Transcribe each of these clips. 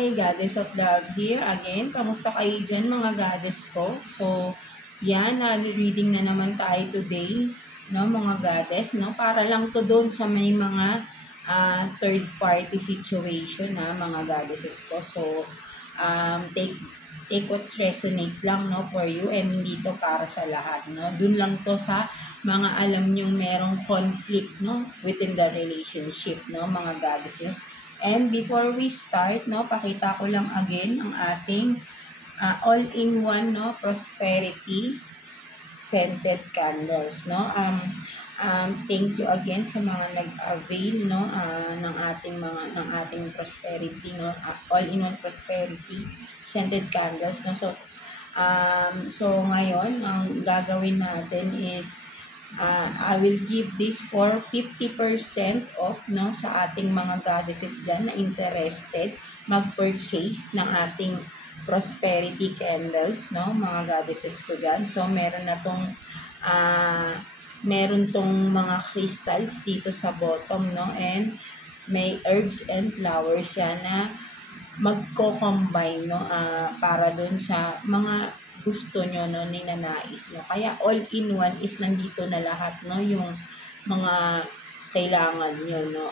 Hi, Goddess of Love here again. Kamusta kayo dyan mga goddess ko? So, yan, reading na naman tayo today, no, mga goddess, no? Para lang to doon sa may mga third party situation, mga goddesses ko. So, take what's resonate lang, no, for you, and hindi to para sa lahat, no? Doon lang to sa mga alam nyong merong conflict, no, within the relationship, no, mga goddesses. And before we start, no, pakita ko lang again ang ating all-in-one, no, prosperity scented candles, no. Thank you again sa mga nag-avail, no, ng ating prosperity, no, all-in-one prosperity scented candles, no. So ngayon ang gagawin natin is I will give this for 50% off, no, sa ating mga goddesses dyan na interested mag-purchase ng ating prosperity candles, no, mga goddesses ko dyan. So meron na tong meron tong mga crystals dito sa bottom, no, and may herbs and flowers siya na magko-combine, no, para dun sa mga gusto nyo, no, ninanais nyo. Kaya all-in-one is nandito na lahat, no, yung mga kailangan nyo, no,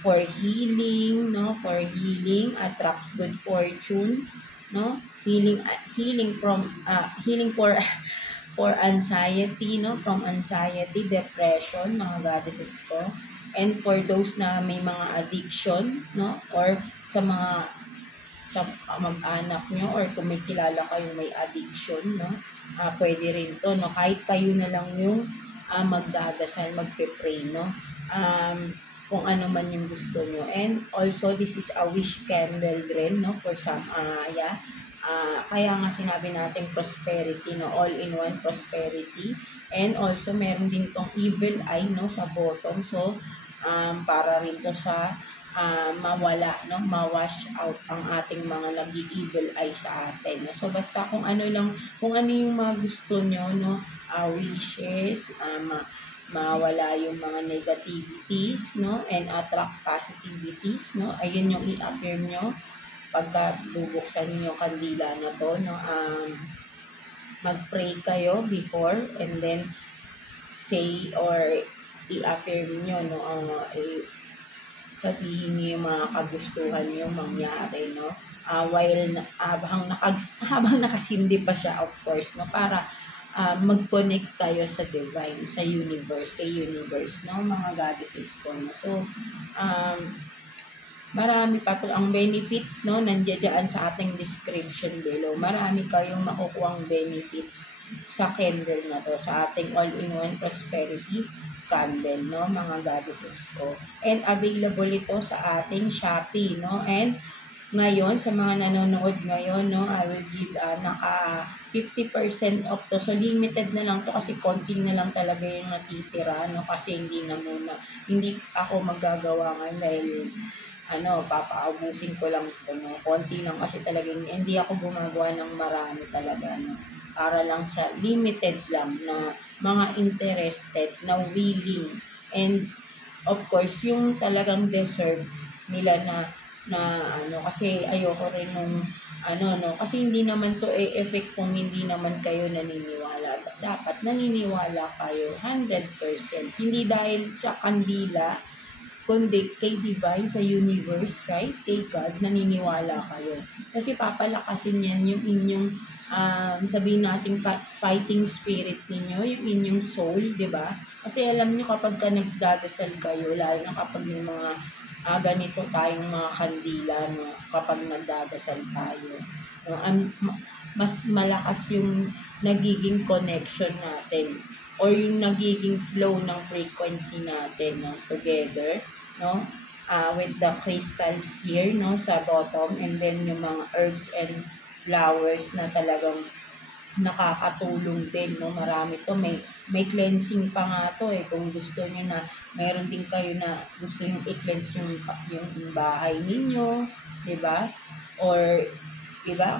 for healing, no, for healing, attracts good fortune, no, healing from healing for anxiety, no, from anxiety, depression, mga goddesses ko. And for those na may mga addiction, no, or sa mga sa kamag-anak nyo, or kung may kilala kayong may addiction, no, pwede rin to, no, kahit kayo na lang yung magdadasal, magpe-pray, no, kung ano man yung gusto nyo. And also, this is a wish candle rin, no, for some, kaya nga sinabi natin prosperity, no, all-in-one prosperity. And also, meron din tong evil eye, no, sa bottom. So, para rin to sa mawala, no, ma-wash out ang ating mga nag-evil eye sa atin, no? So basta kung ano yung mga gusto nyo, no, wishes, mawala yung mga negativities, no, and attract positivities, no, ayun yung i-affirm nyo pagka bubuksan niyo yung kandila na to, no. Mag-pray kayo before, and then say or i-affirm nyo, no, sabihin niyo yung mga kagustuhan niyo mangyari, no, habang nakasindi pa siya, of course, no, para mag-connect tayo sa divine, sa universe, kay universe, no, mga goddesses ko, no. So marami pa to ang benefits, no, nandiyan sa ating description below. Marami kayong makukuhang benefits sa candle na to, sa ating all-in-one prosperity candle, no, mga goddesses ko. And available ito sa ating Shopee, no. And ngayon, sa mga nanonood ngayon, no, I will give naka 50% off to. So limited na lang to kasi konti na lang talaga yung natitira, no, kasi hindi ako magagawa ngayon dahil papaabusin ko lang ito, no. Konti lang kasi talagang hindi ako gumagawa ng marami talaga, no. Para lang sa limited lang na mga interested, na willing, and of course, yung talagang deserve nila kasi ayoko rin nung kasi hindi naman to effect kung hindi naman kayo naniniwala. Dapat naniniwala kayo 100%. Hindi dahil sa kandila, kundi kay divine, sa universe, right? Kay God, naniniwala kayo. Kasi papalakasin yan yung inyong, sabihin natin, fighting spirit ninyo, yung inyong soul, di ba? Kasi alam nyo kapag nagdadasal kayo, lalo na kapag yung mga ganito tayong mga kandila, no, kapag nagdadasal tayo, no, mas malakas yung nagiging connection natin, or yung nagiging flow ng frequency natin, no, together, no, with the crystals here, no, sa bottom, and then yung mga herbs and flowers na talagang nakakatulong din, no. Marami to, may cleansing pa nga to, kung gusto niyo na meron din kayo na gusto niyo i-cleanse yung bahay ninyo, di ba? Or di ba?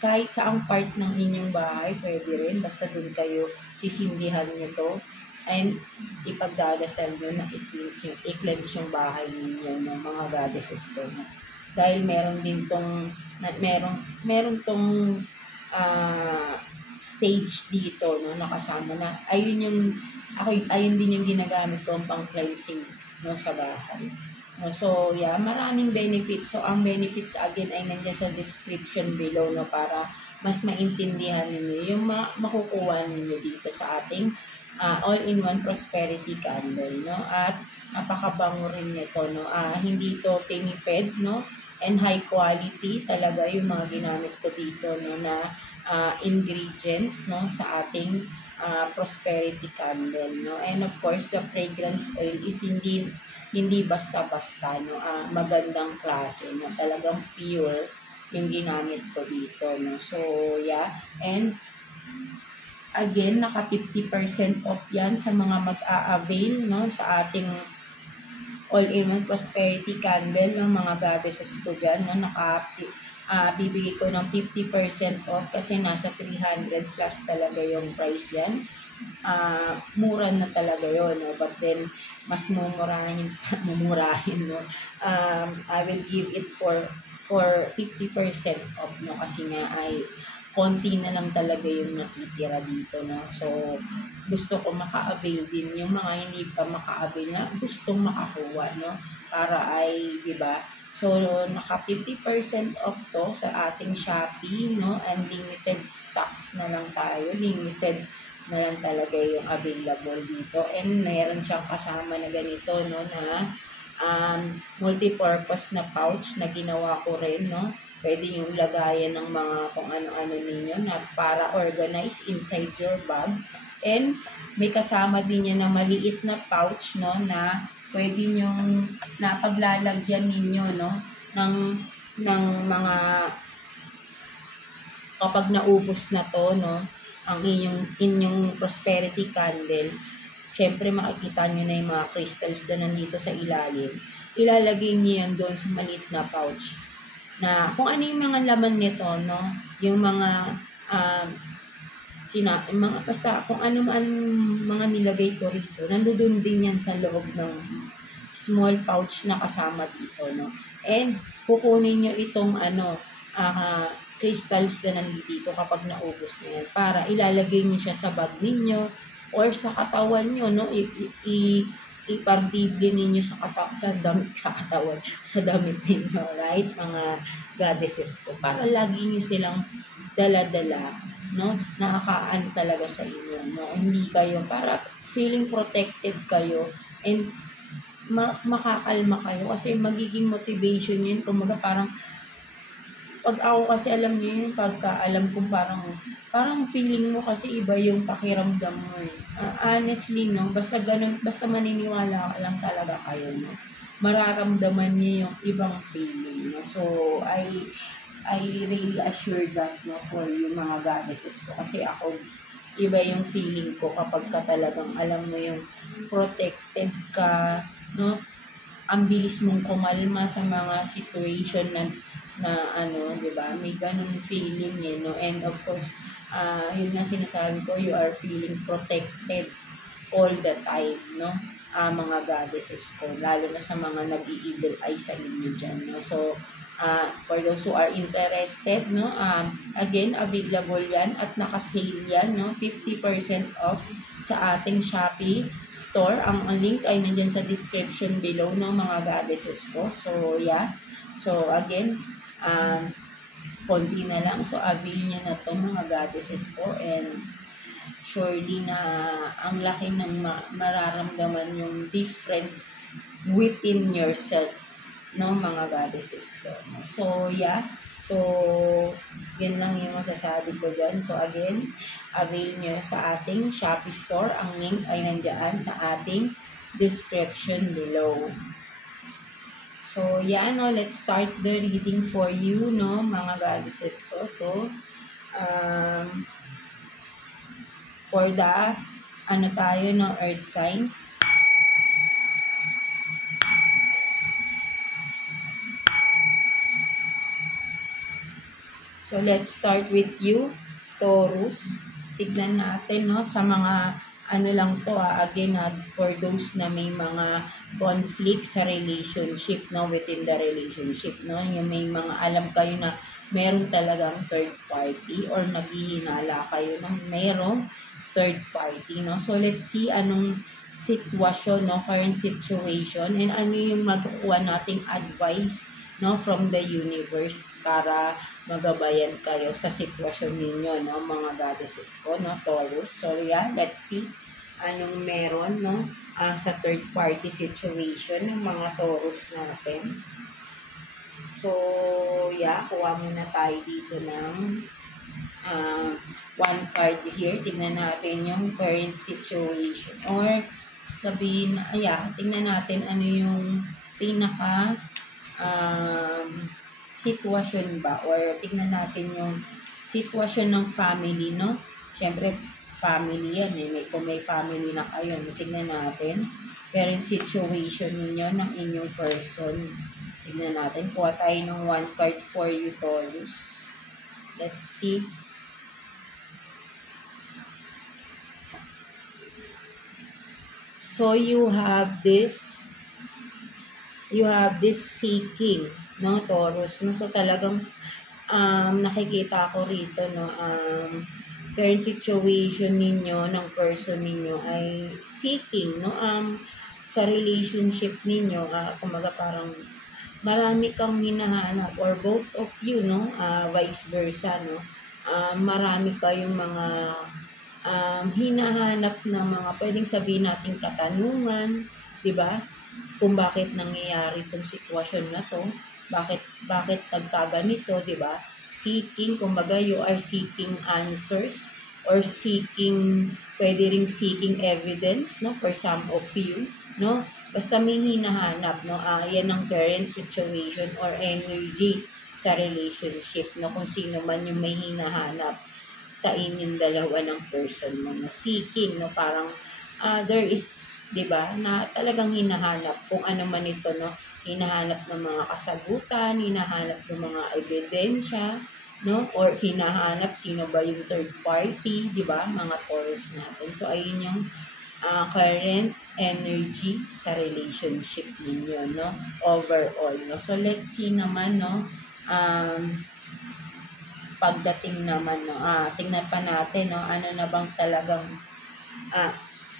Kahit saang part ng inyong bahay, pwede rin, basta doon kayo sisindihan niyo to. And ipagdadasal nyo na i-cleanse yung bahay ninyo ng mga goddesses ko. No? Dahil meron din tong, meron tong sage dito, no, nakasama na. Ayun din yung ginagamit ko pang cleansing, no, sa bahay. No, so, yeah, maraming benefits. So, ang benefits again ay nandiyan sa description below, no, para mas maintindihan ninyo yung makukuha ninyo dito sa ating all-in-one prosperity candle, no? At napakabango rin nito, no? Hindi to tinipid, no? And high quality talaga yung mga ginamit ko dito, no, na ingredients, no, sa ating prosperity candle, no? And of course, the fragrance oil is hindi basta-basta, no? Magandang klase, no? Talagang pure yung ginamit ko dito, no? So, yeah. And again, naka 50% off yan sa mga mag-a-avail, no, sa ating all-in-one prosperity candle ng mga goddesses ko dyan, no, bibigay ko ng 50% off kasi nasa 300 plus talaga yung price yan. Mura na talaga yon, no? But then mas mumurahin no. I will give it for 50% off, no, kasi nga ay konti na lang talaga yung natitira dito, no. So gusto ko maka-avail din yung mga hindi pa maka-avail na gustong makakuha, no, para ay, di ba? So naka 50% off to sa ating Shopee, no, and limited stocks na lang tayo, limited na lang talaga yung available dito. And meron siyang kasama na ganito, no, na multi-purpose na pouch na ginawa ko rin, no. Pwede yung lagayan ng mga kung ano-ano ninyo na para organize inside your bag. And may kasama din yan na maliit na pouch, no, na pwede nyong napaglalagyan ninyo, no, ng mga kapag naubos na to, no, ang inyong prosperity candle. Syempre makikita nyo na yung mga crystals na nandito sa ilalim. Ilalagay nyo yan doon sa maliit na pouch. Na kung ano yung mga laman nito, no, yung mga basta kung ano man mga nilagay ko rito, nandoon din yan sa loob ng small pouch na kasama dito, no. And kukunin nyo itong crystals na nandito kapag naubos na yan para ilalagay nyo siya sa bag ninyo or sa katawan nyo, no. Ipartible ninyo sa damit ninyo, right, mga goddesses ko, para lagi nyo silang dala-dala, no, nakakaano talaga sa inyo, no, hindi kayo, para feeling protected kayo and makakalma kayo kasi magiging motivation yun, kumbaga parang pag ako kasi alam niyo yun, pagka alam kong parang feeling mo kasi iba yung pakiramdam mo eh. Honestly, no, basta maniniwala ka lang talaga kayo, no, mararamdaman niyo yung ibang feeling, no. So, I really assure that, no, for yung mga goddesses ko kasi ako, iba yung feeling ko kapag ka talagang alam mo yung protected ka, no, ang bilis mong kumalma sa mga situation na di ba, may ganun feeling eh, no. And of course, yun nga sinasabi ko, you are feeling protected all the time, no, mga goddesses ko, lalo na sa mga nag-i-evil eye sa inyo dyan, no. So, for those who are interested, no, again, available yan at naka-sale yan, no, 50% off sa ating Shopee store. Ang link ay nandyan sa description below ng mga goddesses ko. So, yeah. So, again, konti na lang. So, avail nyo na to mga goddesses ko and surely na ang laki ng mararamdaman yung difference within yourself, no, mga goddesses ko. So, yeah. So, yun lang yung masasabi ko dyan. So, again, avail nyo sa ating Shopee store. Ang link ay nandiyan sa ating description below. So, yeah, no, let's start the reading for you, no, mga goddesses ko. So, for the, tayo, no, earth signs. So, let's start with you, Taurus. Tignan natin, no, sa mga ano lang to again for those na may mga conflict sa relationship, no, within the relationship, no, yung may mga alam kayo na meron talagang third party or naghihinala kayo ng merong third party, no. So let's see anong sitwasyon, no, current situation, and ano yung magkukuha nating advice, no, from the universe para magabayan kayo sa sitwasyon ninyo, no, mga goddesses ko, no, Taurus. So yeah, let's see anong meron, no, sa third party situation ng mga Taurus natin. So yeah, kuha muna tayo dito ng one card here. Tingnan natin yung current situation, or sabihin, tingnan natin ano yung pinaka sitwasyon ba, or tingnan natin yung sitwasyon ng family, no. Siyempre family yan kung may family na kayo, tingnan natin current situation ninyo ng inyong person. Tingnan natin, kuha tayo ng one card for you, Taurus. Let's see. So you have this seeking, no, Taurus, no. So talagang nakikita ko rito, no, current situation ninyo ng person ninyo ay seeking, no, sa relationship ninyo, kumaga parang marami kang hinahanap, or both of you, no, vice versa, no, marami kayong mga hinahanap na mga pwedeng sabihin nating katanungan, di ba? Kung bakit nangyayari itong sitwasyon na to, bakit nagkaganito, di ba? Seeking, kumbaga you are seeking answers, or pwede ring seeking evidence, no, for some of you, no, basta may hinahanap, no, yan ang current situation or energy sa relationship, no, kung sino man yung may hinahanap sa inyong dalawa ng person mo, no, seeking, no, parang there is, di ba, na talagang hinahanap kung ano man ito, no, hinahanap ng mga kasagutan, hinahanap ng mga ebidensya, no, or hinahanap sino ba yung third party, di ba, mga Taurus natin. So ayun yung current energy sa relationship ninyo, no, overall, no. So let's see naman, no, pagdating naman, no, tingnan pa natin, no, ano na bang talagang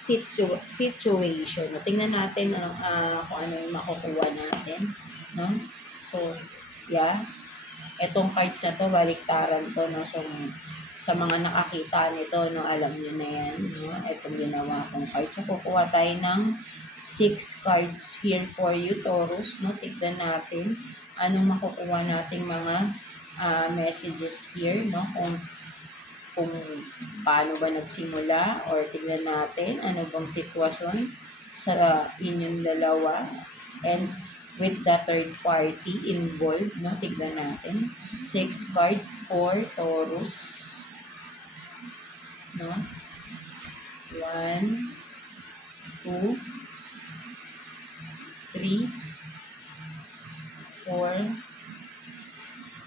situation, no. Tingnan natin kung ano yung makukuha natin, no. So yeah, etong cards na to, baliktaran to, no. So sa mga nakakita nito, no, alam niyo na yan, no, etong ginawa kong cards. So kukuha tayo ng 6 cards here for you, Taurus, no. Tignan natin anong makukuha nating mga messages here, no, kung paano ba nagsimula, or tignan natin ano bang sitwasyon sa inyong dalawa, and with the third party involved, no. Tignan natin 6 cards for Taurus, no. 1, 2, 3, 4,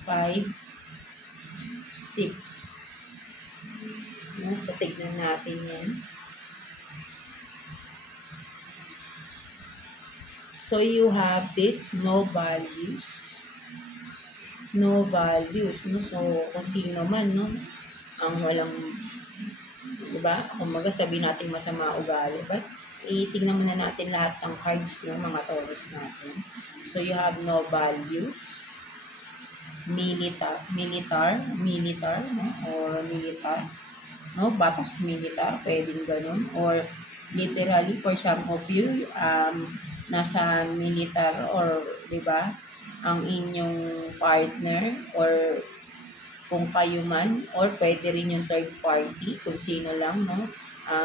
5, 6. No? So, tignan natin yan. So, you have this no values. No values, no? So, kung sino man, no, ang walang, diba? Kung sabihin natin masama ugali, but itignan muna natin lahat ng cards ng mga Taurus natin. So, you have no values, militar, no? Or militar, no? Batas militar, pwedeng ganun. Or literally, for some of you, nasa militar, or diba, ang inyong partner, or kung kayo man, or pwede rin yung third party, kung sino lang, no?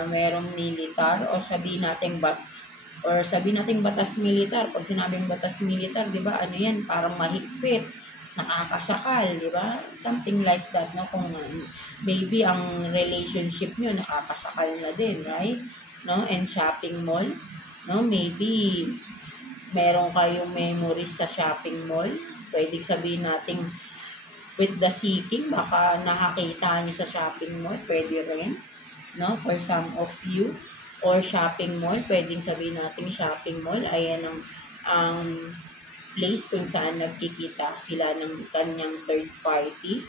Merong militar, or sabihin natin batas militar. Pag sinabing batas militar, di ba, ano yan, parang mahigpit, nakakasakal, di ba? Something like that, no? Kung maybe ang relationship nyo nakakasakal na din, right? No? And shopping mall, no? Maybe meron kayong memories sa shopping mall. Pwede sabihin natin with the seeking, baka nakakita nyo sa shopping mall, pwede rin. no? For some of you, or shopping mall, pwedeng sabihin natin shopping mall, ayan ang place kung saan nagkikita sila ng kanyang third party,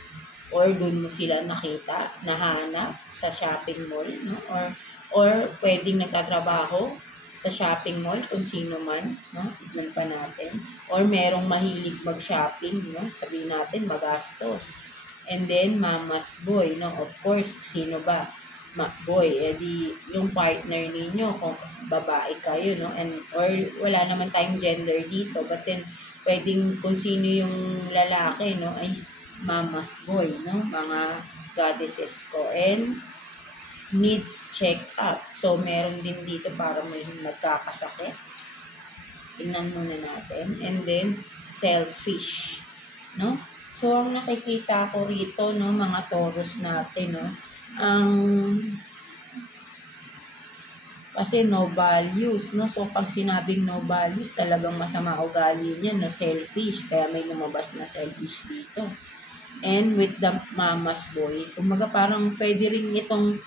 or dun mo sila nakita, nahanap sa shopping mall, no? Or pwedeng nagtatrabaho sa shopping mall kung sino man, no? Tignan pa natin. Or merong mahilig mag-shopping, no? Sabihin natin magastos. And then mama's boy, no? Of course, sino ba? Boy, edi yung partner ninyo kung babae kayo, no? And or wala naman tayong gender dito, but then pwedeng kung sino yung lalaki, no? Ay mama's boy, no? Mga goddesses ko. And needs check-up. So, meron din dito para may nagkakasakit. Tingnan muna natin. And then, selfish. No? So, ang nakikita ko rito, no, mga Taurus natin, no, kasi no values, no? So, pag sinabing no values, talagang masama ugali niya, no? Selfish. Kaya may lumabas na selfish dito. And with the mama's boy, kumbaga parang pwede rin itong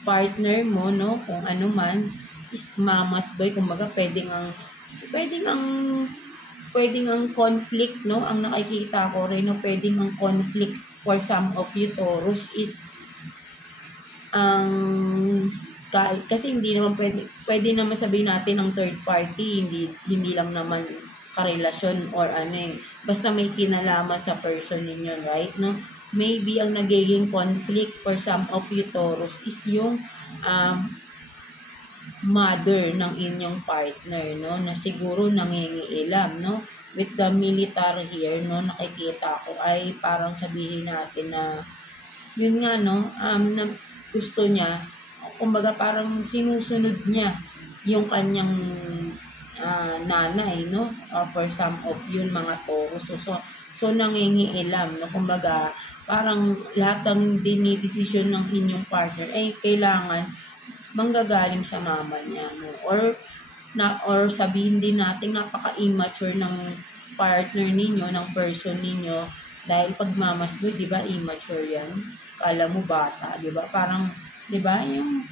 partner mo, no, kung ano man, is mama's boy, kumbaga pwedeng ang conflict, no, ang nakikita ko rin, no, pwedeng ang conflict for some of you Taurus is kasi hindi naman pwede naman sabihin natin ang third party, hindi lang naman karelasyon or basta may kinalaman sa person ninyo, right, no? Maybe ang nagiging conflict for some of you Taurus is yung mother ng inyong partner, no, na siguro nangingialam, no? With the military here, no, nakikita ko ay parang sabihin natin na yun nga, no, na gusto niya, kumbaga parang sinusunod niya yung kanyang nanay, no, for some of yun mga Taurus. So nangingialam, no, kumbaga parang lahat ng dinidesisyon ng inyong partner ay kailangan manggagaling sa mama niya, no? Or sabihin din natin napaka-immature ng partner ninyo, ng person ninyo, dahil pag mamas boy, 'di ba, immature 'yan. Kala mo bata, 'di ba? Parang 'di ba, yung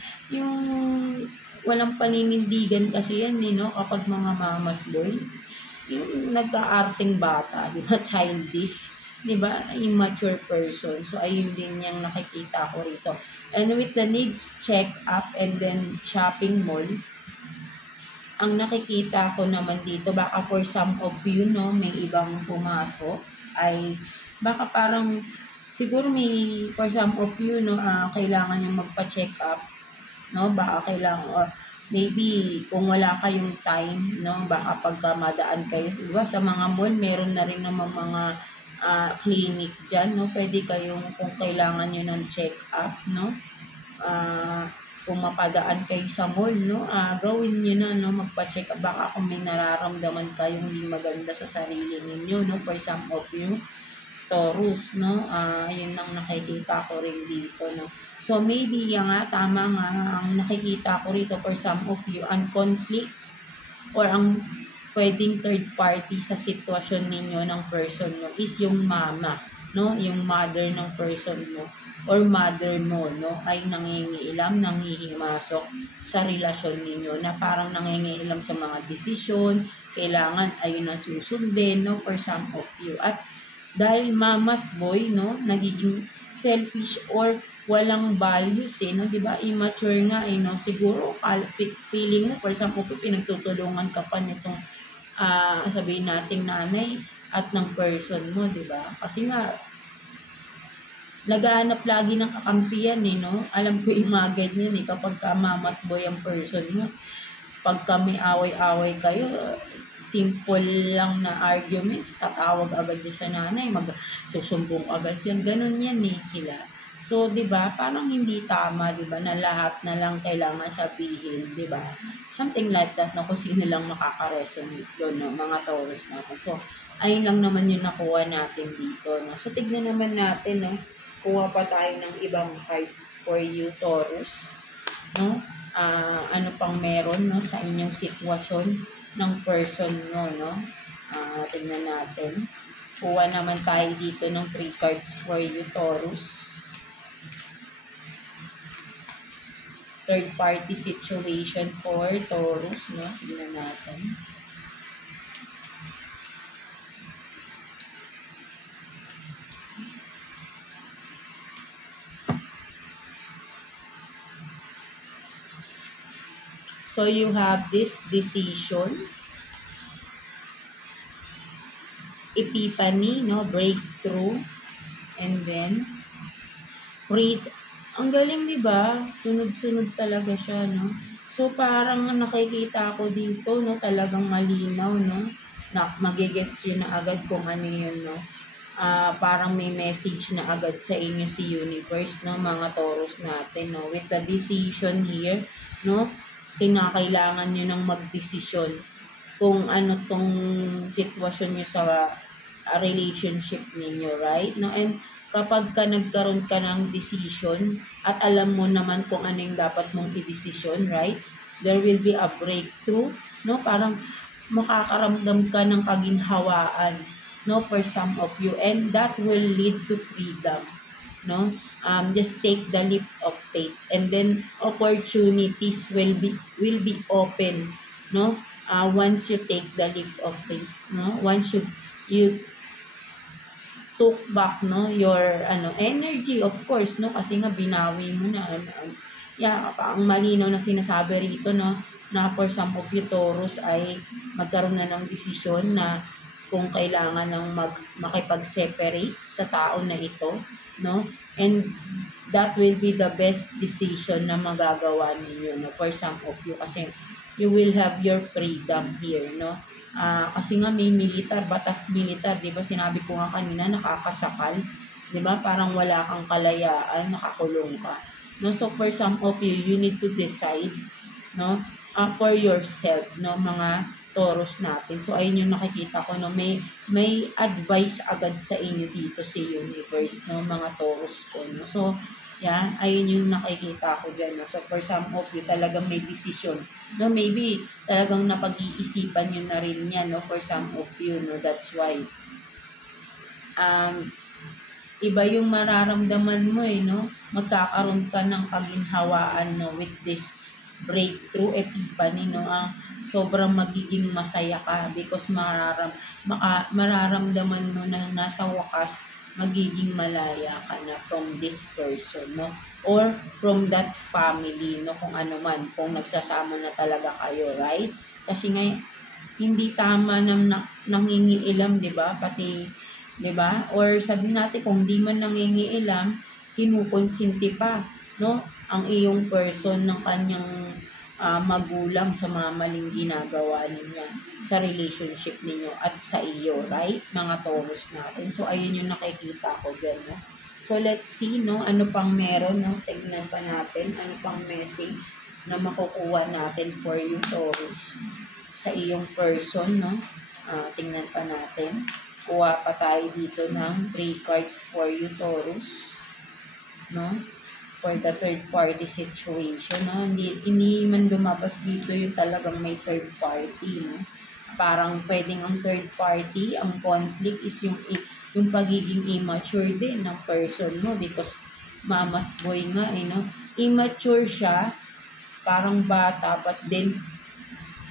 walang paninindigan kasi yan, no, kapag mga mamas boy, yung nagka-arting bata, 'di ba, childish, 'di ba, immature person. So ayun din yung nakikita ko rito. And with the needs check up and then shopping mall, ang nakikita ko naman dito, baka for some of you, no, may ibang pumasok, ay baka parang siguro may for some of you, no, kailangan yung magpa-check up, no, baka kailangan, or maybe kung wala kayong time, no, baka pagka madaan kayo, diba, sa mga mall, meron na rin naman mga clinic dyan, no, pwede kayong, kung kailangan nyo ng check up, no, kung mapadaan kayo sa mall, no, gawin nyo na, no, magpa-check up, baka kung may nararamdaman kayong hindi maganda sa sarili ninyo, no, for some of you Taurus, no, yun ang nakikita ko rin dito, no. So maybe nga, tama nga, ang nakikita ko rito for some of you, ang conflict or ang pwedeng third party sa sitwasyon ninyo ng person mo is yung mama, no, yung mother ng person mo or mother mo, no, ay nangingialam, nanghihimasok sa relasyon ninyo, na parang nangingialam sa mga desisyon, kailangan ayun ang susundin, no, for some of you. At dahil mama's boy, no, nagiging selfish or walang values, no, 'di ba? Immature nga, no. Siguro feeling mo for example, pinagtutulungan ka pa nitong sabihin nating nanay at ng person mo, 'di ba? Kasi nga naghahanap lagi ng kakampihan, no. Alam ko yung mga ganyan, kapag ka mama's boy ang person mo, pagka may away-away kayo, simple lang na arguments, tatawag agad din sa nanay, magsusumbong agad yan, ganun yan sila. So, 'di ba, parang hindi tama, 'di ba, na lahat na lang kailangan sabihin, 'di ba? Something like that, no, kung sino lang makaka-resonate doon, no, mga Taurus natin. So, ayun lang naman yung nakuha natin dito, no. So, tignan naman natin, no, kuha pa tayo ng ibang cards for you Taurus, no. Ano pang meron, no, sa inyong sitwasyon ng person mo, no. Tignan natin. Kuha naman tayo dito ng 3 cards for you Taurus. third party situation for Taurus, no? Tingnan natin. So you have this decision, epiphany, no? Breakthrough, and then read. Ang galing, di ba? Sunod-sunod talaga siya, no? So, parang nakikita ko dito, no? Talagang malinaw, no? Na magigets yun na agad kung ano yun, no? Parang may message na agad sa inyo si universe, no? Mga Taurus natin, no? With the decision here, no? Kinakailangan nyo ng magdesisyon kung ano tong sitwasyon nyo sa relationship ninyo, right? No? And kapag ka nagkaroon ka ng decision at alam mo naman kung ano yung dapat mong i-decision, right? There will be a breakthrough, no? Parang makakaramdam ka ng kaginhawaan, no? For some of you, and that will lead to freedom, no? Just take the leap of faith, and then opportunities will be open, no? Once you take the leap of faith, no? Once you took back, no, your energy, of course, no, kasi nga binawi mo na. Ang malinaw na sinasabi rito, no, na for some of you Taurus ay magkaroon na ng desisyon na kung kailangan ng makipag-separate sa tao na ito, no, and that will be the best decision na magagawa ninyo, no, for some of you, kasi you will have your freedom here, no. Kasi nga may batas militar, di ba? Sinabi ko nga kanina, nakakasakal, di ba? Parang wala kang kalayaan, nakakulong ka. No? So for some of you, you need to decide, no? For yourself, no, mga Taurus natin. So ayun yung nakikita ko, no, may advice agad sa inyo dito si universe, no, mga Taurus ko, no. So ayun yung nakikita ko dyan, no? So for some of you, talagang may decision, no, maybe talagang napag-iisipan nyo na rin yan, no, for some of you, no. That's why iba yung mararamdaman mo, no, magkakaroon ka ng kaginhawaan, no, with this breakthrough, epiphany, no. Sobrang magiging masaya ka because mararamdaman mo na nasa wakas magiging malaya ka na from this person, no, or from that family, no, kung ano man, kung nagsasama na talaga kayo, right? Kasi nga hindi tama na nangingiilam, di ba? Pati, di ba? Or sabihin natin, kung di man nangingiilam, kinukonsinti pa, no, ang iyong person ng kanyang magulang sa mga maling ginagawa niya sa relationship ninyo at sa iyo, right? Mga Taurus natin. So, ayun yung nakikita ko dyan, no? So, let's see, no? Ano pang meron, no? Tignan pa natin. Ano pang message na makukuha natin for you, Taurus, sa iyong person, no? Tingnan pa natin. Kuha pa tayo dito ng 3 cards for you, Taurus, no? For the third party situation, no? Hindi man lumabas dito yung talagang may third party, no? Parang pwedeng ang third party, ang conflict is yung pagiging immature din ng person mo, because mama's boy nga, no? Immature siya, parang bata, but then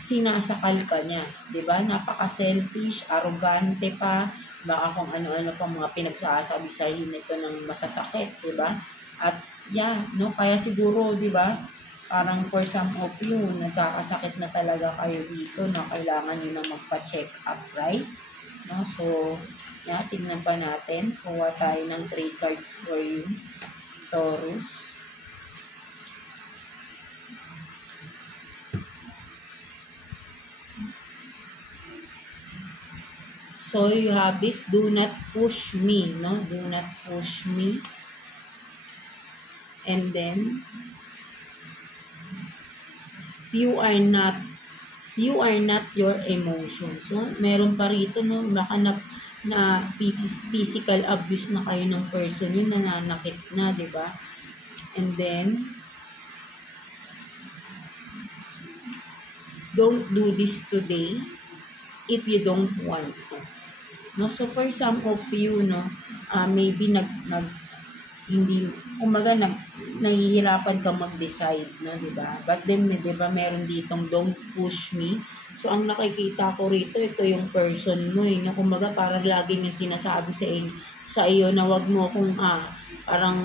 sinasakal ka niya, di ba? Napaka-selfish, arrogante pa, baka kung ano-ano pa mga pinagsasabi sa nito ng masasakit, di ba? At no, kaya siguro, di ba, parang for some of you, nagkakasakit na talaga kayo dito, na kailangan nyo na magpa-check up, right? No, so, tingnan pa natin. Kuha tayo ng 3 cards for you, Taurus. So, you have this, do not push me, no? Do not push me. And then, you are not your emotions. So, meron pa rito, no, baka na physical abuse na kayo ng person yun, nananakit na, di ba? And then, don't do this today if you don't want to. No, so for some of you, no, maybe hindi, umaga nahihirapan ka mag-decide, no, di ba? But then, di ba, meron ditong don't push me. So, ang nakikita ko rito, ito yung person mo, eh. Na kumbaga, parang lagi niya sinasabi sa iyo na wag mo kung, parang,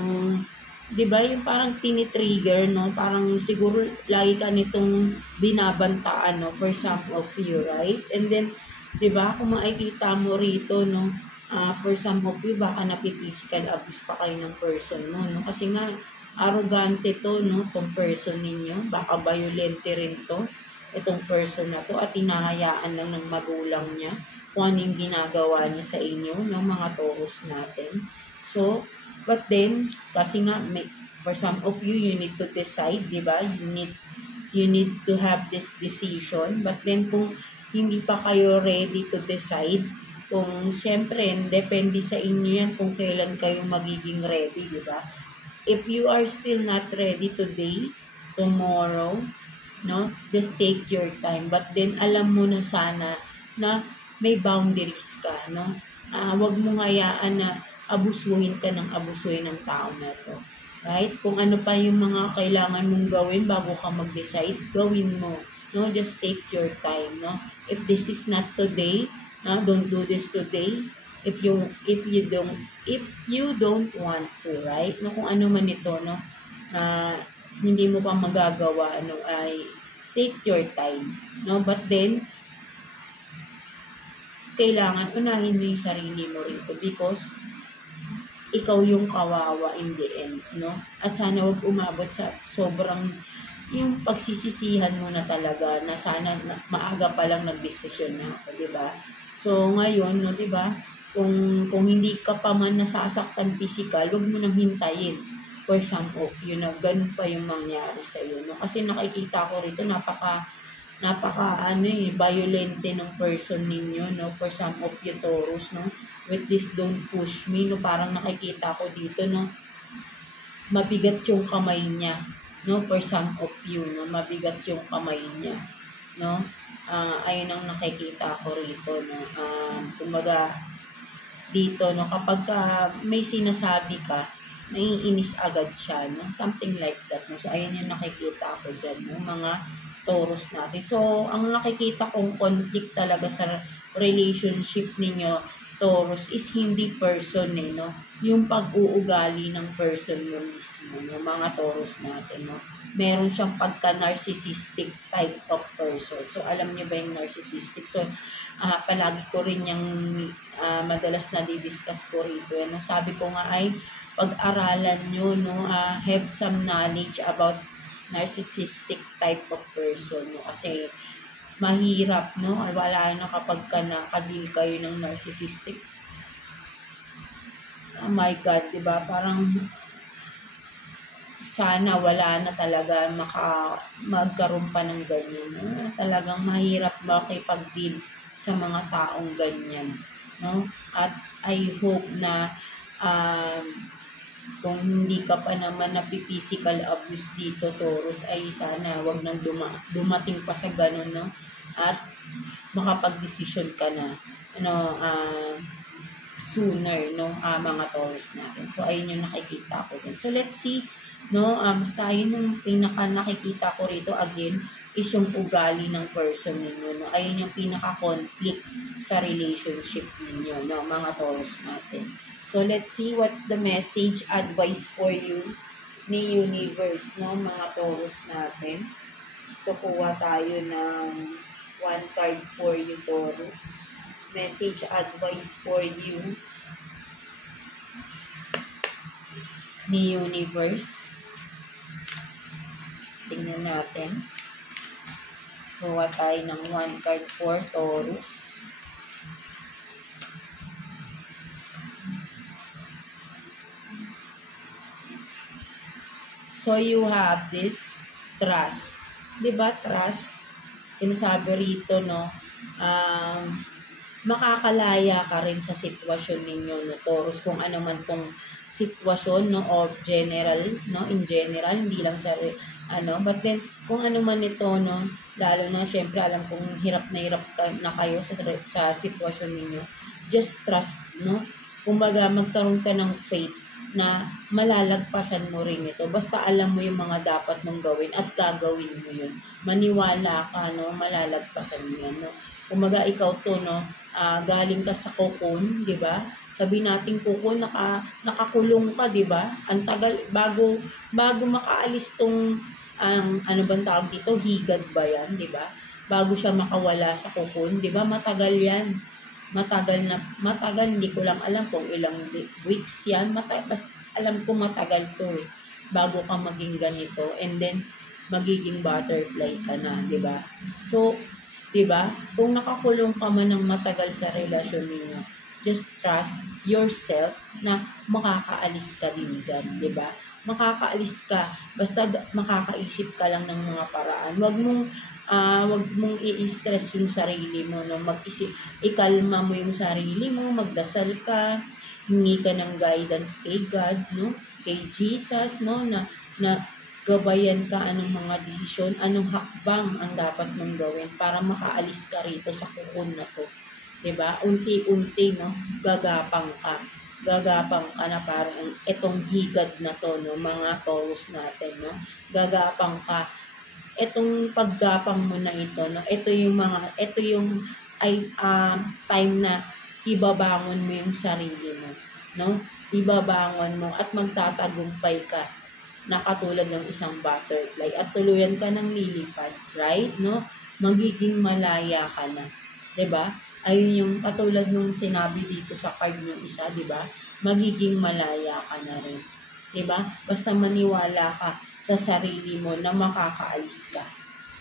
di ba, yung parang tinitrigger, no? Parang siguro, lagi ka nitong binabantaan, no? For some of you, right? And then, di ba, kung makikita mo rito, no? For some of you, baka napi-physical abuse pa kayo ng person mo, no? Kasi nga, arrogante to, no? Tong person ninyo. Baka violente rin to. Itong person na to. At hinahayaan lang ng magulang niya kung ano yung ginagawa niya sa inyo, no? Mga Taurus natin. So, but then, kasi nga, for some of you, you need to decide, di ba? You need to have this decision. But then, kung hindi pa kayo ready to decide, kung siyempre, depende sa inyo yan kung kailan kayo magiging ready, di ba? If you are still not ready today, tomorrow, no, just take your time. But then, alam mo na sana na may boundaries ka, no? Wag mo hayaan na abusuhin ka ng abusuhin ng tao na to. Right? Kung ano pa yung mga kailangan mong gawin bago ka mag-decide, gawin mo. No, just take your time, no? If this is not today, no, don't do this today. If you don't want to, right? No, kung ano man ito, no, hindi mo pa magagawa, no, ay take your time, no? But then, kailangan unahin mo yung sarili mo rito because ikaw yung kawawa in the end, no? At sana wag umabot sa sobrang yung pagsisisihan mo na talaga na sana maaga pa lang nagdesisyon na ako, di ba? So, ngayon, no, di ba? Kung hindi ka pa man nasasaktan physical, wag mo nang hintayin for some of you na ganun pa yung mangyari sa iyo, no? Kasi nakikita ko rito napaka violente ng person ninyo, no? For some of you Taurus, no? With this don't push me, no? Parang nakikita ko dito, no? Mabigat yung kamay niya, no? For some of you, no? Mabigat yung kamay niya, no? Ayun ang nakikita ko rito, no? Kumbaga dito, no? Kapag may sinasabi ka, naiinis agad siya, no? Something like that, no? So, ayun yung nakikita ko dyan, no? Mga Taurus natin. So, ang nakikita kong conflict talaga sa relationship ninyo, Taurus, is hindi person, no? Yung pag-uugali ng person mo mismo, no? Mga Taurus natin, no? Meron siyang pagka-narcissistic type of person. So, alam niyo ba yung narcissistic? So, palagi ko rin yung madalas na di-discuss ko rito. No? Sabi ko nga ay pag-aralan nyo, no? Have some knowledge about narcissistic type of person. No? Kasi mahirap, no? Wala na kapag nakadil kayo ng narcissistic. Oh my God, diba? Parang sana wala na talaga magkaroon pa ng ganyan. No? Talagang mahirap makipag-deal sa mga taong ganyan, no? At I hope na kung hindi ka pa naman napi-physical abuse dito, Taurus, ay sana wag nang dumating pa sa ganun, no? At makapag-decision ka na, ano, sooner, no? Mga Taurus natin. So, ayun yung nakikita ko din. So, let's see, no? Basta ayun yung pinaka nakikita ko rito again, is yung ugali ng person ninyo, no? Ayun yung pinaka-conflict sa relationship ninyo, no? Mga Taurus natin. So, let's see what's the message, advice for you ni Universe, no? Mga Taurus natin. So, kuha tayo ng one card for you, Taurus. Message, advice for you ni Universe. Tingnan natin. Kuha tayo ng one card for Taurus. So, you have this trust. Diba, trust? Sinasabi rito, no? Makakalaya ka rin sa sitwasyon ninyo, no, Taurus, kung ano man tong sitwasyon, no, or general, no, in general, hindi lang sa, but then, kung ano man ito, no, lalo na, syempre, alam kong hirap na kayo sa sitwasyon ninyo, just trust, no, kumbaga, magkaroon ka ng faith, na malalagpasan mo rin ito. Basta alam mo yung mga dapat mong gawin at gagawin mo yun. Maniwala ka, no? Malalagpasan mo yan, no? Kumaga ikaw to, no? Galing ka sa cocoon, di ba? Sabi natin cocoon, nakakulong ka, di ba? Ang tagal, bago makaalis tong, ano bang tawag dito? Higad ba yan, di ba? Bago siya makawala sa cocoon, di ba? Matagal yan. Matagal, hindi ko lang alam kung ilang weeks yan. Alam ko matagal to eh. Bago ka maging ganito. And then, magiging butterfly ka na, di ba? So, di ba? Kung nakakulong ka man ng matagal sa relasyon niyo, just trust yourself na makakaalis ka din dyan, di ba? Makakaalis ka. Basta makakaisip ka lang ng mga paraan. Wag mong i-stress yung sarili mo, no? Ikalma mo yung sarili mo, magdasal ka, hingi ka ng guidance kay God, no? Kay Jesus, no? Na gabayan ka anong mga desisyon, anong hakbang ang dapat mong gawin para makaalis ka rito sa kukun na to. 'Di ba? Unti-unti, no? Gagapang ka na parang itong higad na to, no? Mga Taurus natin, no? Gagapang ka. Itong paggapang mo na ito, no? Ito yung time na ibabangon mo yung sarili mo, no? Ibabangon mo at magtatagumpay ka na katulad ng isang butterfly at tuluyan ka ng lilipad, right? No? Magiging malaya ka na, 'di ba? Ayun yung katulad nung sinabi dito sa card ng isa, 'di ba? Magiging malaya ka na rin. 'Di ba? Basta maniwala ka sa sarili mo na makakaalis ka.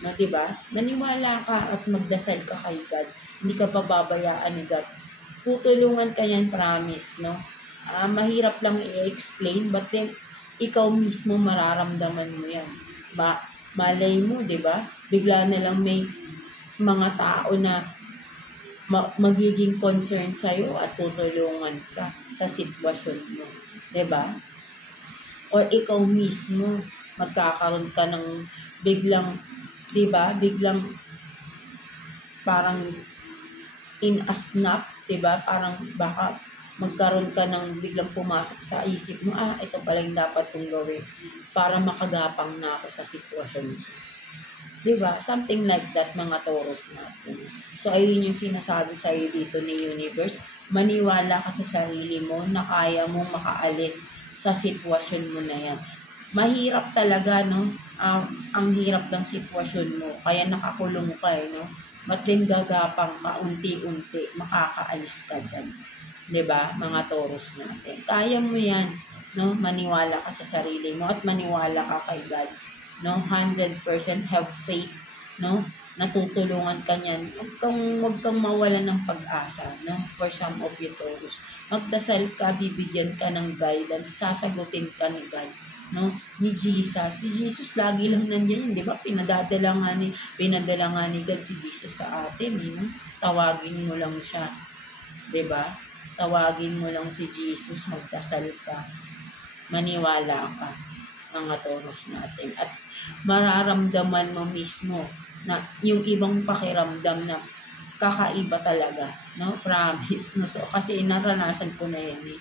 No, 'di ba? Maniwala ka at magdasal ka kay God. Hindi ka pababayaan ni God. Tutulungan ka niyan, promise, no? Mahirap lang i-explain, but then ikaw mismo mararamdaman mo 'yan. Malay mo, 'di ba? Bigla na lang may mga tao na magiging concerned sa'yo at tutulungan ka sa sitwasyon mo. 'Di ba? Or ikaw mismo magkakaroon ka ng biglang, 'di ba? Biglang parang in a snap, 'di ba? Parang baka magkaroon ka ng biglang pumasok sa isip mo, ito pala yung dapat kong gawin para makagapang na ako sa sitwasyon. 'Di ba? Something like that, mga Taurus natin. So, ayun yung sinasabi sa iyo dito ni Universe. Maniwala ka sa sarili mo na kaya mong makaalis sa sitwasyon mo na yan. Mahirap talaga, no? Ang hirap ng sitwasyon mo. Kaya nakakulong ka, no? But then gagapang ka, unti-unti, makakaalis ka dyan. 'Di ba, mga Taurus natin? Kaya mo yan, no? Maniwala ka sa sarili mo at maniwala ka kay God, no? 100% have faith, no? Natutulungan ka niyan. Huwag kang mawalan ng pag-asa, no? For some of you Taurus, magdasal ka, bibigyan ka ng guidance, sasagutin ka ni God, no? Ni Jesus. Si Jesus lagi lang nandiyan, di ba? Pinadala nga ni God si Jesus sa atin, no? Tawagin mo lang siya, di ba? Tawagin mo lang si Jesus, magdasal ka, maniwala ka, mga Taurus natin. At mararamdaman mo mismo na yung ibang pakiramdam na kakaiba talaga, no? Promise, no? So, kasi naranasan ko na yan, eh.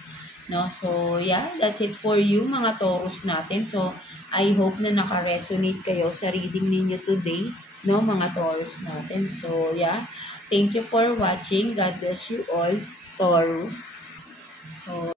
No? So, yeah, that's it for you, mga Taurus natin. So, I hope na naka-resonate kayo sa reading ninyo today, no, mga Taurus natin. So, yeah, thank you for watching. God bless you all, Taurus. So,